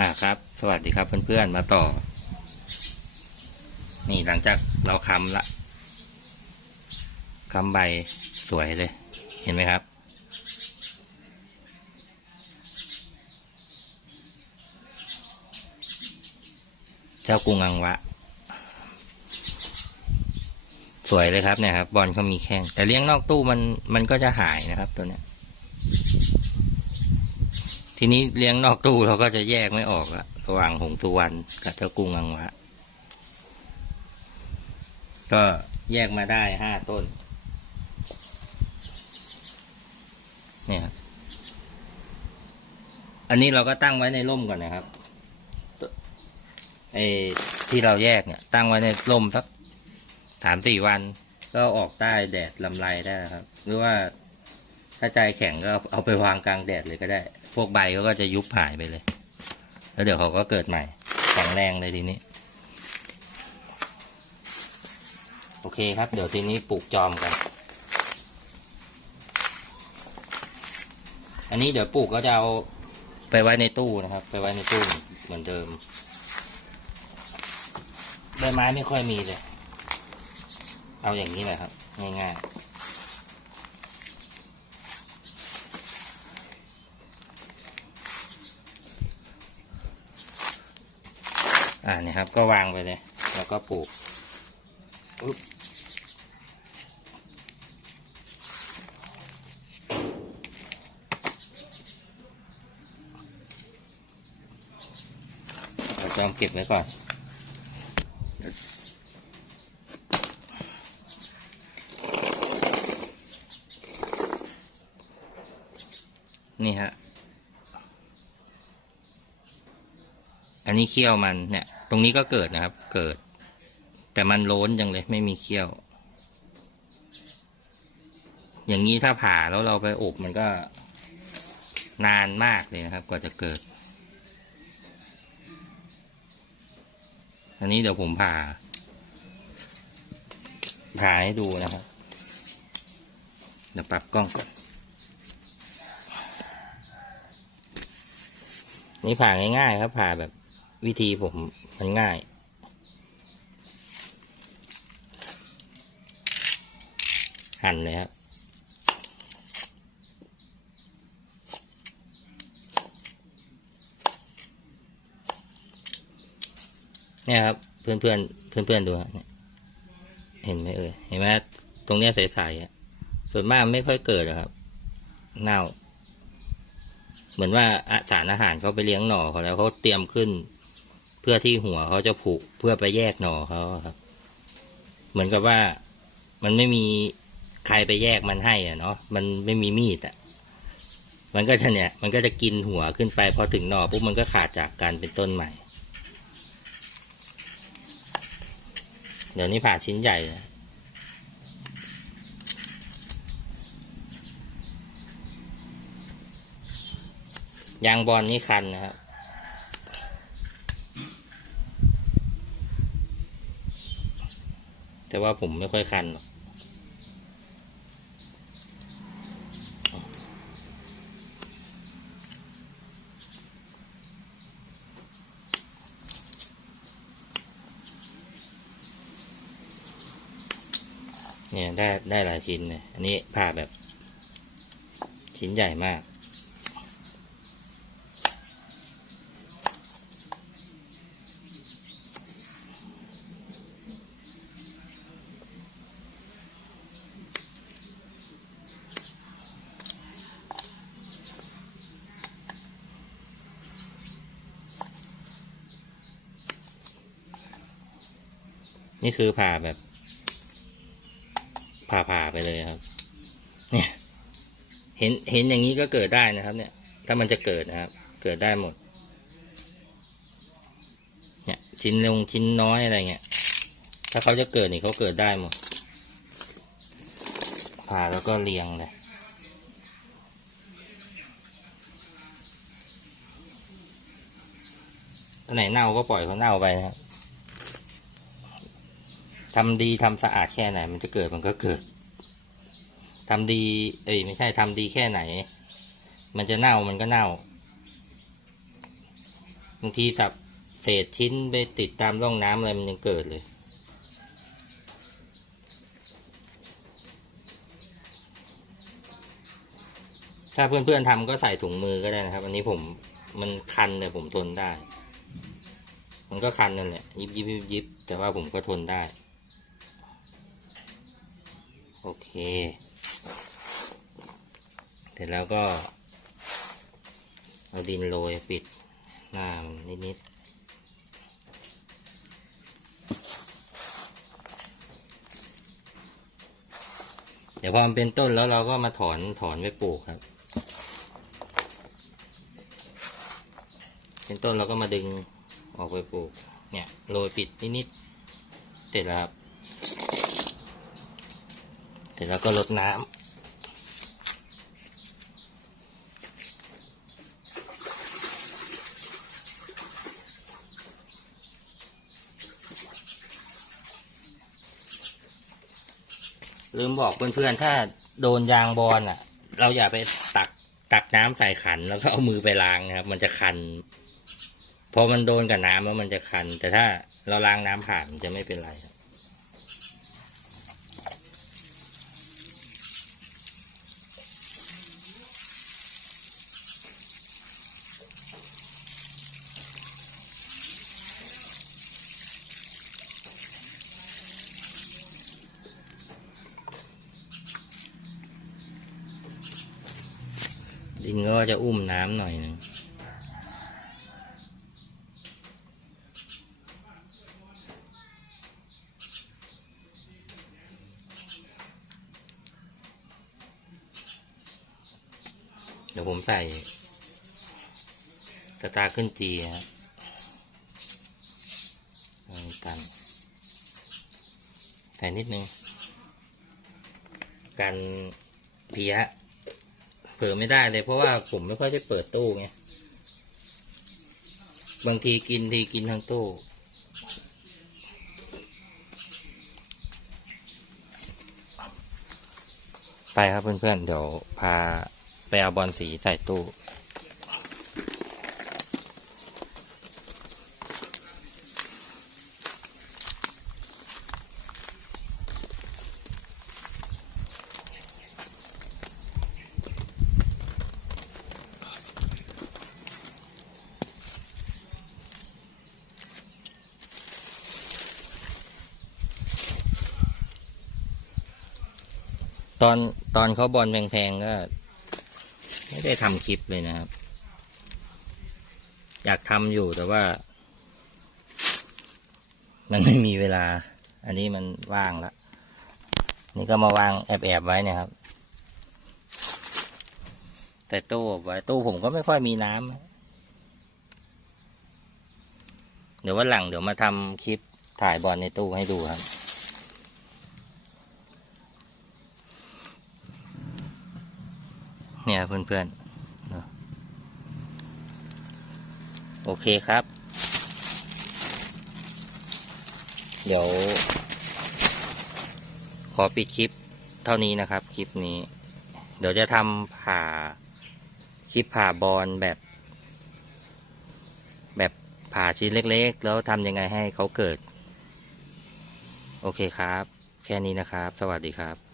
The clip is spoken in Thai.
อ่าครับ สวัสดีครับเพื่อนๆ มาต่อ นี่หลังจากเราคำละคำใบสวยเลย เห็นไหมครับ เจ้ากุงอังวะ สวยเลยครับเนี่ยครับ บอลเขามีแข้งแต่เลี้ยงนอกตู้มันมันก็จะหายนะครับตัวเนี้ย ทีนี้เลี้ยงนอกตู้เราก็จะแยกไม่ออกละระหว่างหงสุวรรณกับเจ้ากรุงอังวะก็แยกมาได้ห้าต้น เนี่ยครับอันนี้เราก็ตั้งไว้ในร่มก่อนนะครับไอ้ที่เราแยกเนี่ย ตั้งไว้ในร่มสักสามสี่วัน ก็ออกใต้แดดลำไรได้ครับ หรือว่า ถ้าใจแข็งก็เอาไปวางกลางแดดเลยก็ได้ พวกใบเขาก็จะยุบหายไปเลย แล้วเดี๋ยวเขาก็เกิดใหม่ แข็งแรงเลยทีนี้ โอเคครับ เดี๋ยวทีนี้ปลูกจอมกัน อันนี้เดี๋ยวปลูกก็จะเอาไปไว้ในตู้นะครับ ไปไว้ในตู้เหมือนเดิมใบไม้ไม่ค่อยมีเลย เอาอย่างนี้เลยครับ ง่ายๆ อ่าเนี่ยครับ ก็วางไปเลย แล้วก็ปลูกอุ๊บเราจะเอาเก็บไว้ก่อนนี่ฮะ อันนี้เขี้ยวมันเนี่ย ตรงนี้ก็เกิดนะครับ เกิด แต่มันโล้นจังเลยไม่มีเขี้ยว อย่างนี้ถ้าผ่าแล้วเราไปอบมันก็นานมากเลยนะครับ กว่าจะเกิด อันนี้เดี๋ยวผมผ่า ผ่าให้ดูนะครับ เดี๋ยวปรับกล้องก่อน นี่ผ่าง่ายๆครับผ่าแบบ วิธีผมมันง่าย หั่นเลยครับเนี่ยครับ เพื่อนเพื่อนเพื่อนเพื่อนดูฮะเห็นไหมเอ่ยเห็นไหมตรงเนี้ยใสๆอะส่วนมากไม่ค่อยเกิดหรอกครับ เน่า เหมือนว่าสารอาหารเขาไปเลี้ยงหน่อเขาแล้วเขาเตรียมขึ้น เพื่อที่หัวเขาจะผุเพื่อไปแยกหน่อเขาครับ เหมือนกับว่ามันไม่มีใครไปแยกมันให้อะเนาะมันไม่มีมีดอะมันก็จะเนี่ย มันก็จะกินหัวขึ้นไปพอถึงหน่อปุ๊บมันก็ขาดจากการเป็นต้นใหม่ เดี๋ยวนี้ผ่าชิ้นใหญ่ยยางบอลนี่คันนะครับ แต่ว่าผมไม่ค่อยคันเนี่ยได้ได้หลายชิ้นเลยอันนี้ผ่าแบบชิ้นใหญ่มาก นี่คือผ่าแบบ ผ่าผ่าไปเลยครับ เนี่ย เห็นเห็นอย่างนี้ก็เกิดได้นะครับ เนี่ย ถ้ามันจะเกิดนะครับ เกิดได้หมด เนี่ยชิ้นลงชิ้นน้อยอะไรเงี้ย ถ้าเขาจะเกิดนี่เขาเกิดได้หมด ผ่าแล้วก็เรียงเลยอันไหนเน่าก็ปล่อยเขาเน่าไปนะครับ ทำดีทำสะอาดแค่ไหน มันจะเกิดมันก็เกิดทำดี เอ้ยไม่ใช่ทำดีแค่ไหน มันจะเน่ามันก็เน่าบางทีสับเศษชิ้นไปติดตามร่องน้ำอะไรมันยังเกิดเลย ถ้าเพื่อนๆทำก็ใส่ถุงมือก็ได้นะครับ อันนี้ผมมันคันเนี่ยผมทนได้ มันก็คันนั่นแหละ ยิบยิบยิบยิบแต่ว่าผมก็ทนได้ โอเค เสร็จแล้วก็ เอาดินโรยปิดหน้ามันนิดๆเดี๋ยวพอมันเป็นต้นแล้วเราก็มาถอนถอนไปปลูกครับ เป็นต้นเราก็มาดึงออกไปปลูก เนี่ยโรยปิดนิดๆเสร็จแล้วครับ เสร็จแล้วก็รดน้ำลืมบอกเพื่อนๆ ถ้าโดนยางบอลอะ เราอย่าไปตักตักน้ำใส่ขันแล้วก็เอามือไปล้างนะครับ มันจะคัน พอมันโดนกับน้ำแล้วมันจะคัน แต่ถ้าเราล้างน้ำผ่านมันจะไม่เป็นไรครับ ดินก็จะอุ้มน้ำหน่อยนึงเดี๋ยวผมใส่สตาขึ้นจีครับตันใส่นิดนึง กันเพี้ย เปิดไม่ได้เลย เพราะว่าผมไม่ค่อยได้เปิดตู้ไงบางทีกินทีกินทั้งตู้ไปครับเพื่อนๆเดี๋ยวพาไปเอาบอลสีใส่ตู้ ตอนตอนเขาบอลแพงๆก็ ไม่ได้ทำคลิปเลยนะครับ อยากทำอยู่แต่ว่า มันไม่มีเวลา อันนี้มันว่างแล้วนี่ก็มาวางแอบๆไว้นี่ยครับ แต่ตู้ไว้ตู้ผมก็ไม่ค่อยมีน้ำเดี๋ยววันหลังเดี๋ยวมาทำคลิปถ่ายบอลในตู้ให้ดูครับ เนี่ยเพื่อนๆเนอะโอเคครับ เดี๋ยว ขอปิดคลิปเท่านี้นะครับ คลิปนี้ เดี๋ยวจะทำผ่าคลิปผ่าบอลแบบ แบบผ่าชิ้นเล็ก ๆ แล้วทำยังไงให้เขาเกิด โอเคครับ แค่นี้นะครับ สวัสดีครับ